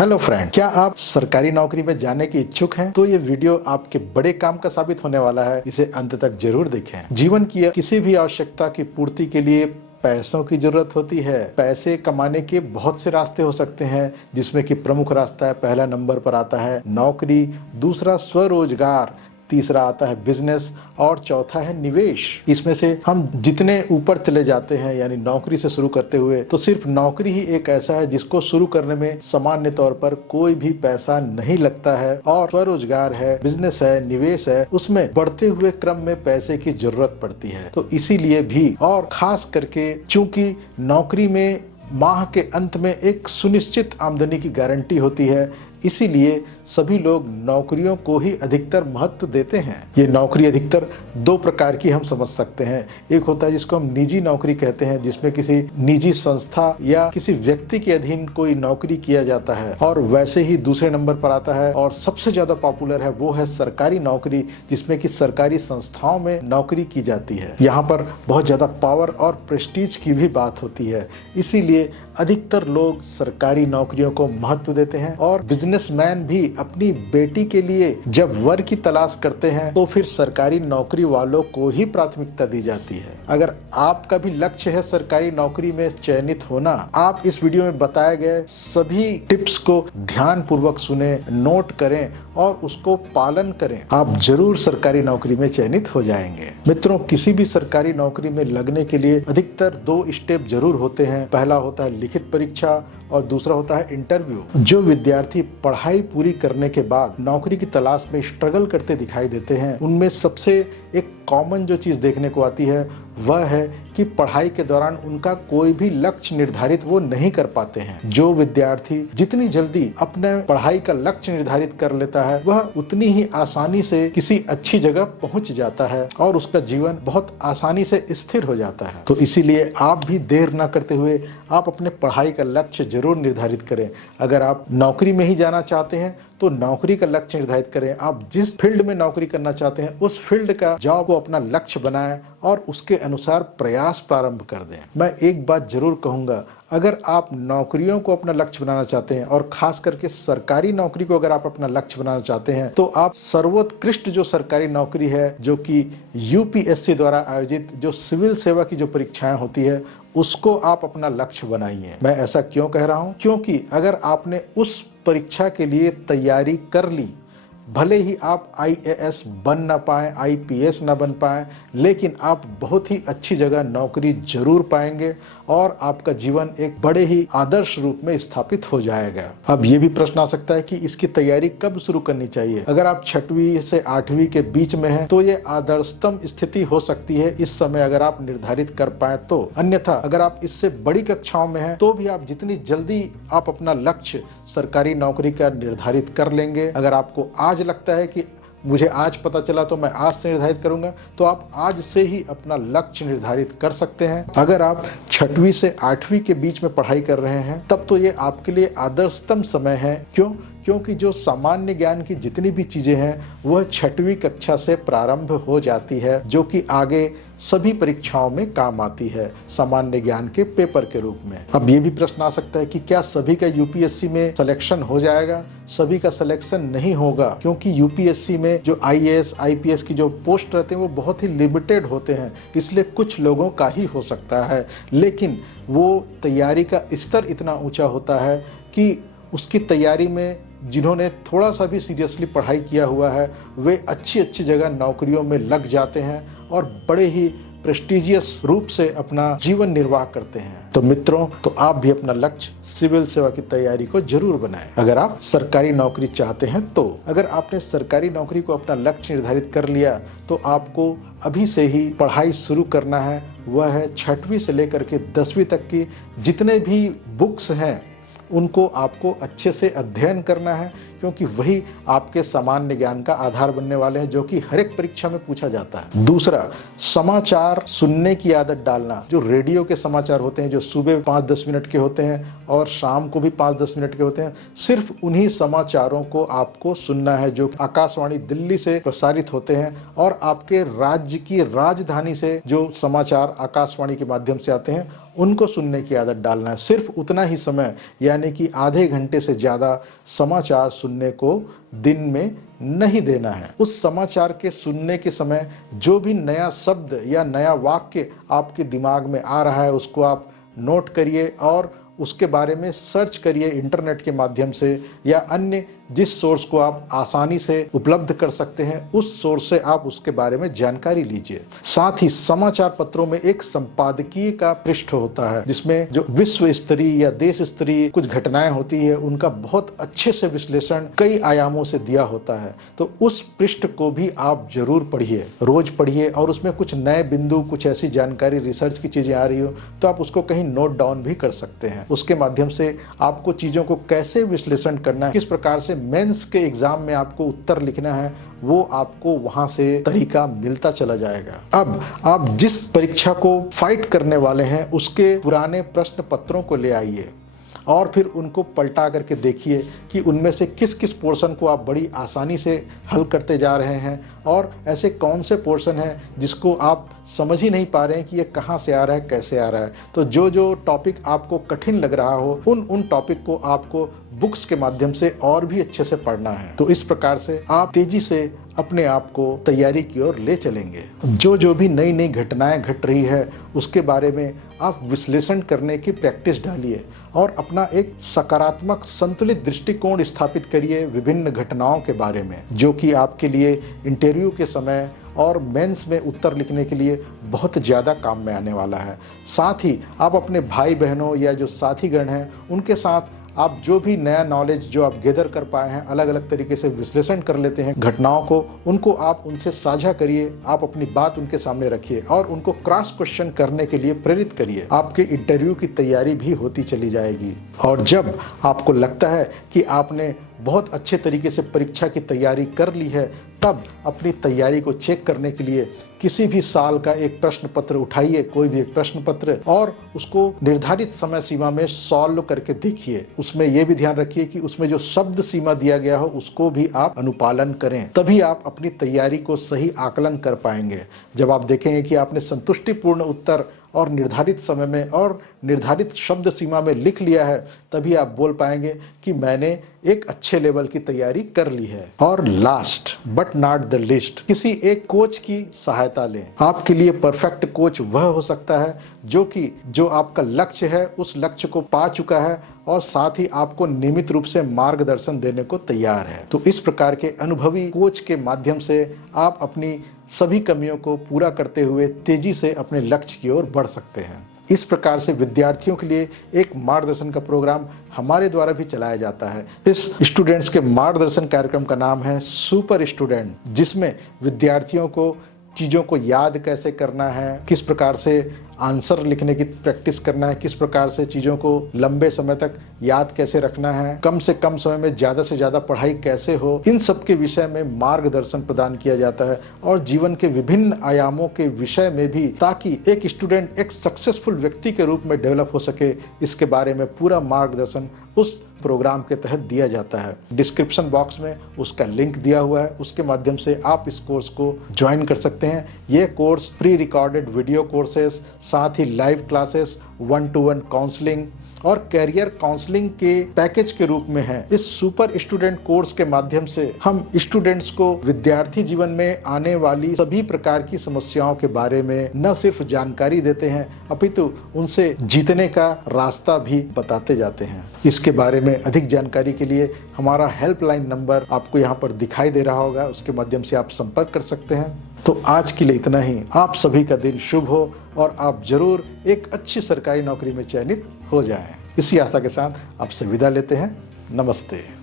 Hello friend, क्या आप सरकारी नौकरी में जाने के इच्छुक हैं? तो ये वीडियो आपके बड़े काम का साबित होने वाला है। इसे अंत तक जरूर देखें। जीवन की किसी भी आवश्यकता की पूर्ति के लिए पैसों की जरूरत होती है। पैसे कमाने के बहुत से रास्ते हो सकते हैं, जिसमें कि प्रमुख रास्ता है, पहला नंबर पर आता है नौकरी, दूसरा स्वरोजगार, तीसरा आता है बिजनेस और चौथा है निवेश। इसमें से हम जितने ऊपर चले जाते हैं, यानी नौकरी से शुरू करते हुए, तो सिर्फ नौकरी ही एक ऐसा है जिसको शुरू करने में सामान्य तौर पर कोई भी पैसा नहीं लगता है। और स्वरोजगार है, बिजनेस है, निवेश है, उसमें बढ़ते हुए क्रम में पैसे की जरूरत पड़ती है। तो इसीलिए भी, और खास करके चूंकि नौकरी में माह के अंत में एक सुनिश्चित आमदनी की गारंटी होती है, इसीलिए सभी लोग नौकरियों को ही अधिकतर महत्व देते हैं। ये नौकरी अधिकतर दो प्रकार की हम समझ सकते हैं। एक होता है जिसको हम निजी नौकरी कहते हैं, जिसमें किसी निजी संस्था या किसी व्यक्ति के अधीन कोई नौकरी किया जाता है। और वैसे ही दूसरे नंबर पर आता है और सबसे ज्यादा पॉपुलर है, वो है सरकारी नौकरी, जिसमें कि सरकारी संस्थाओं में नौकरी की जाती है। यहाँ पर बहुत ज्यादा पावर और प्रेस्टीज की भी बात होती है, इसीलिए अधिकतर लोग सरकारी नौकरियों को महत्व देते हैं। और बिजनेसमैन भी अपनी बेटी के लिए जब वर की तलाश करते हैं, तो फिर सरकारी नौकरी वालों को ही प्राथमिकता दी जाती है। अगर आपका भी लक्ष्य है सरकारी नौकरी में चयनित होना, आप इस वीडियो में बताए गए सभी टिप्स को ध्यान पूर्वक सुने, नोट करें और उसको पालन करें। आप जरूर सरकारी नौकरी में चयनित हो जाएंगे। मित्रों, किसी भी सरकारी नौकरी में लगने के लिए अधिकतर दो स्टेप जरूर होते हैं। पहला होता है लिखित परीक्षा और दूसरा होता है इंटरव्यू। जो विद्यार्थी पढ़ाई पूरी करने के बाद नौकरी की तलाश में स्ट्रगल करते दिखाई देते हैं, उनमें सबसे एक कॉमन जो चीज देखने को आती है वह है कि पढ़ाई के दौरान उनका कोई भी लक्ष्य निर्धारित वो नहीं कर पाते हैं। जो विद्यार्थी जितनी जल्दी अपने पढ़ाई का लक्ष्य निर्धारित कर लेता है, वह उतनी ही आसानी से किसी अच्छी जगह पहुंच जाता है और उसका जीवन बहुत आसानी से स्थिर हो जाता है। तो इसीलिए आप भी देर न करते हुए आप अपने पढ़ाई का लक्ष्य जरूर निर्धारित करें। अगर आप नौकरी में ही जाना चाहते हैं तो नौकरी का लक्ष्य निर्धारित करें। आप जिस फील्ड में नौकरी करना चाहते हैं उस फील्ड का जॉब को अपना लक्ष्य बनाएं और उसके अनुसार प्रयास प्रारंभ कर दें। मैं एक बात जरूर कहूंगा, अगर आप नौकरियों को अपना लक्ष्य बनाना चाहते हैं और खास करके सरकारी नौकरी को अगर आप अपना लक्ष्य बनाना चाहते हैं, तो आप सर्वोत्कृष्ट जो सरकारी नौकरी है, जो कि यूपीएससी द्वारा आयोजित जो सिविल सेवा की जो परीक्षाएं होती है, उसको आप अपना लक्ष्य बनाइए। मैं ऐसा क्यों कह रहा हूं? क्योंकि अगर आपने उस परीक्षा के लिए तैयारी कर ली, भले ही आप आईएएस बन ना पाए, आईपीएस ना बन पाए, लेकिन आप बहुत ही अच्छी जगह नौकरी जरूर पाएंगे और आपका जीवन एक बड़े ही आदर्श रूप में स्थापित हो जाएगा। अब ये भी प्रश्न आ सकता है कि इसकी तैयारी कब शुरू करनी चाहिए। अगर आप 6वीं से 8वीं के बीच में हैं, तो ये आदर्शतम स्थिति हो सकती है इस समय, अगर आप निर्धारित कर पाए तो। अन्यथा अगर आप इससे बड़ी कक्षाओं में हैं, तो भी आप जितनी जल्दी आप अपना लक्ष्य सरकारी नौकरी का निर्धारित कर लेंगे। अगर आपको आज लगता है कि मुझे आज पता चला तो मैं आज से निर्धारित करूंगा, तो आप आज से ही अपना लक्ष्य निर्धारित कर सकते हैं। अगर आप 6वीं से 8वीं के बीच में पढ़ाई कर रहे हैं, तब तो ये आपके लिए आदर्शतम समय है। क्योंकि जो सामान्य ज्ञान की जितनी भी चीजें हैं वह 6वीं कक्षा से प्रारंभ हो जाती है, जो कि आगे सभी परीक्षाओं में काम आती है सामान्य ज्ञान के पेपर के रूप में। अब ये भी प्रश्न आ सकता है कि क्या सभी का यूपीएससी में सिलेक्शन हो जाएगा? सभी का सिलेक्शन नहीं होगा, क्योंकि यूपीएससी में जो आईएएस आईपीएस की जो पोस्ट रहते हैं वो बहुत ही लिमिटेड होते हैं, इसलिए कुछ लोगों का ही हो सकता है। लेकिन वो तैयारी का स्तर इतना ऊंचा होता है कि उसकी तैयारी में जिन्होंने थोड़ा सा भी सीरियसली पढ़ाई किया हुआ है, वे अच्छी अच्छी जगह नौकरियों में लग जाते हैं और बड़े ही प्रेस्टिजियस रूप से अपना जीवन निर्वाह करते हैं। तो मित्रों, तो आप भी अपना लक्ष्य सिविल सेवा की तैयारी को जरूर बनाएं, अगर आप सरकारी नौकरी चाहते हैं तो। अगर आपने सरकारी नौकरी को अपना लक्ष्य निर्धारित कर लिया, तो आपको अभी से ही पढ़ाई शुरू करना है। वह है 6वीं से लेकर के 10वीं तक की जितने भी बुक्स हैं, उनको आपको अच्छे से अध्ययन करना है, क्योंकि वही आपके सामान्य ज्ञान का आधार बनने वाले हैं, जो कि हर एक परीक्षा में पूछा जाता है। दूसरा, समाचार सुनने की आदत डालना। जो रेडियो के समाचार होते हैं, जो सुबह 5-10 मिनट के होते हैं और शाम को भी 5-10 मिनट के होते हैं, सिर्फ उन्हीं समाचारों को आपको सुनना है जो आकाशवाणी दिल्ली से प्रसारित होते हैं, और आपके राज्य की राजधानी से जो समाचार आकाशवाणी के माध्यम से आते हैं उनको सुनने की आदत डालना है। सिर्फ उतना ही समय, यानी कि आधे घंटे से ज़्यादा समाचार सुनने को दिन में नहीं देना है। उस समाचार के सुनने के समय जो भी नया शब्द या नया वाक्य आपके दिमाग में आ रहा है उसको आप नोट करिए और उसके बारे में सर्च करिए इंटरनेट के माध्यम से, या अन्य जिस सोर्स को आप आसानी से उपलब्ध कर सकते हैं उस सोर्स से आप उसके बारे में जानकारी लीजिए। साथ ही समाचार पत्रों में एक संपादकीय का पृष्ठ होता है जिसमें जो विश्व स्तरीय या देश स्तरीय कुछ घटनाएं होती है उनका बहुत अच्छे से विश्लेषण कई आयामों से दिया होता है। तो उस पृष्ठ को भी आप जरूर पढ़िए, रोज पढ़िए, और उसमें कुछ नए बिंदु, कुछ ऐसी जानकारी, रिसर्च की चीजें आ रही हो तो आप उसको कहीं नोट डाउन भी कर सकते हैं। उसके माध्यम से आपको चीजों को कैसे विश्लेषण करना है, किस प्रकार से मेंस के एग्जाम में आपको उत्तर लिखना है, वो आपको वहां से तरीका मिलता चला जाएगा। अब आप जिस परीक्षा को फाइट करने वाले हैं उसके पुराने प्रश्न पत्रों को ले आइए और फिर उनको पलटा करके देखिए कि उनमें से किस किस पोर्शन को आप बड़ी आसानी से हल करते जा रहे हैं और ऐसे कौन से पोर्शन हैं जिसको आप समझ ही नहीं पा रहे हैं कि ये कहाँ से आ रहा है, कैसे आ रहा है। तो जो जो टॉपिक आपको कठिन लग रहा हो उन टॉपिक को आपको बुक्स के माध्यम से और भी अच्छे से पढ़ना है। तो इस प्रकार से आप तेजी से अपने आप को तैयारी की ओर ले चलेंगे। जो भी नई नई घटनाएं घट रही है उसके बारे में आप विश्लेषण करने की प्रैक्टिस डालिए और अपना एक सकारात्मक संतुलित दृष्टिकोण स्थापित करिए विभिन्न घटनाओं के बारे में, जो कि आपके लिए इंटरव्यू के समय और मेंस में उत्तर लिखने के लिए बहुत ज़्यादा काम में आने वाला है। साथ ही आप अपने भाई बहनों या जो साथीगण हैं उनके साथ आप जो भी नया नॉलेज जो आप गेदर कर पाए हैं, अलग अलग तरीके से विश्लेषण कर लेते हैं घटनाओं को, उनको आप उनसे साझा करिए, आप अपनी बात उनके सामने रखिए और उनको क्रॉस क्वेश्चन करने के लिए प्रेरित करिए। आपके इंटरव्यू की तैयारी भी होती चली जाएगी और जब आपको लगता है कि आपने बहुत अच्छे तरीके से परीक्षा की तैयारी कर ली है, तब अपनी तैयारी को चेक करने के लिए किसी भी साल का एक प्रश्न पत्र उठाइए, कोई भी एक प्रश्न पत्र, और उसको निर्धारित समय सीमा में सॉल्व करके देखिए। उसमें यह भी ध्यान रखिए कि उसमें जो शब्द सीमा दिया गया हो उसको भी आप अनुपालन करें, तभी आप अपनी तैयारी को सही आकलन कर पाएंगे। जब आप देखेंगे कि आपने संतुष्टिपूर्ण उत्तर और निर्धारित समय में और निर्धारित शब्द सीमा में लिख लिया है, तभी आप बोल पाएंगे कि मैंने एक अच्छे लेवल की तैयारी कर ली है। और last but not the list, किसी एक कोच की सहायता लें। आपके लिए परफेक्ट कोच वह हो सकता है जो आपका लक्ष्य है उस लक्ष्य को पा चुका है और साथ ही आपको नियमित रूप से मार्गदर्शन देने को तैयार है। तो इस प्रकार के अनुभवी कोच के माध्यम से आप अपनी सभी कमियों को पूरा करते हुए तेजी से अपने लक्ष्य की ओर बढ़ सकते हैं। इस प्रकार से विद्यार्थियों के लिए एक मार्गदर्शन का प्रोग्राम हमारे द्वारा भी चलाया जाता है। इस स्टूडेंट्स के मार्गदर्शन कार्यक्रम का नाम है सुपर स्टूडेंट, जिसमें विद्यार्थियों को चीज़ों को याद कैसे करना है, किस प्रकार से आंसर लिखने की प्रैक्टिस करना है, किस प्रकार से चीज़ों को लंबे समय तक याद कैसे रखना है, कम से कम समय में ज़्यादा से ज़्यादा पढ़ाई कैसे हो, इन सब के विषय में मार्गदर्शन प्रदान किया जाता है और जीवन के विभिन्न आयामों के विषय में भी, ताकि एक स्टूडेंट एक सक्सेसफुल व्यक्ति के रूप में डेवलप हो सके, इसके बारे में पूरा मार्गदर्शन उस प्रोग्राम के तहत दिया जाता है। डिस्क्रिप्शन बॉक्स में उसका लिंक दिया हुआ है, उसके माध्यम से आप इस कोर्स को ज्वाइन कर सकते हैं। ये course pre recorded video courses, साथ ही लाइव क्लासेस, 1-to-1 काउंसलिंग और कैरियर काउंसलिंग के पैकेज के रूप में है। इस सुपर स्टूडेंट कोर्स के माध्यम से हम स्टूडेंट्स को विद्यार्थी जीवन में आने वाली सभी प्रकार की समस्याओं के बारे में न सिर्फ जानकारी देते हैं, अपितु उनसे जीतने का रास्ता भी बताते जाते हैं। इसके बारे में अधिक जानकारी के लिए हमारा हेल्पलाइन नंबर आपको यहाँ पर दिखाई दे रहा होगा, उसके माध्यम से आप संपर्क कर सकते हैं। तो आज के लिए इतना ही। आप सभी का दिन शुभ हो और आप जरूर एक अच्छी सरकारी नौकरी में चयनित हो जाएं। इसी आशा के साथ आपसे विदा लेते हैं। नमस्ते।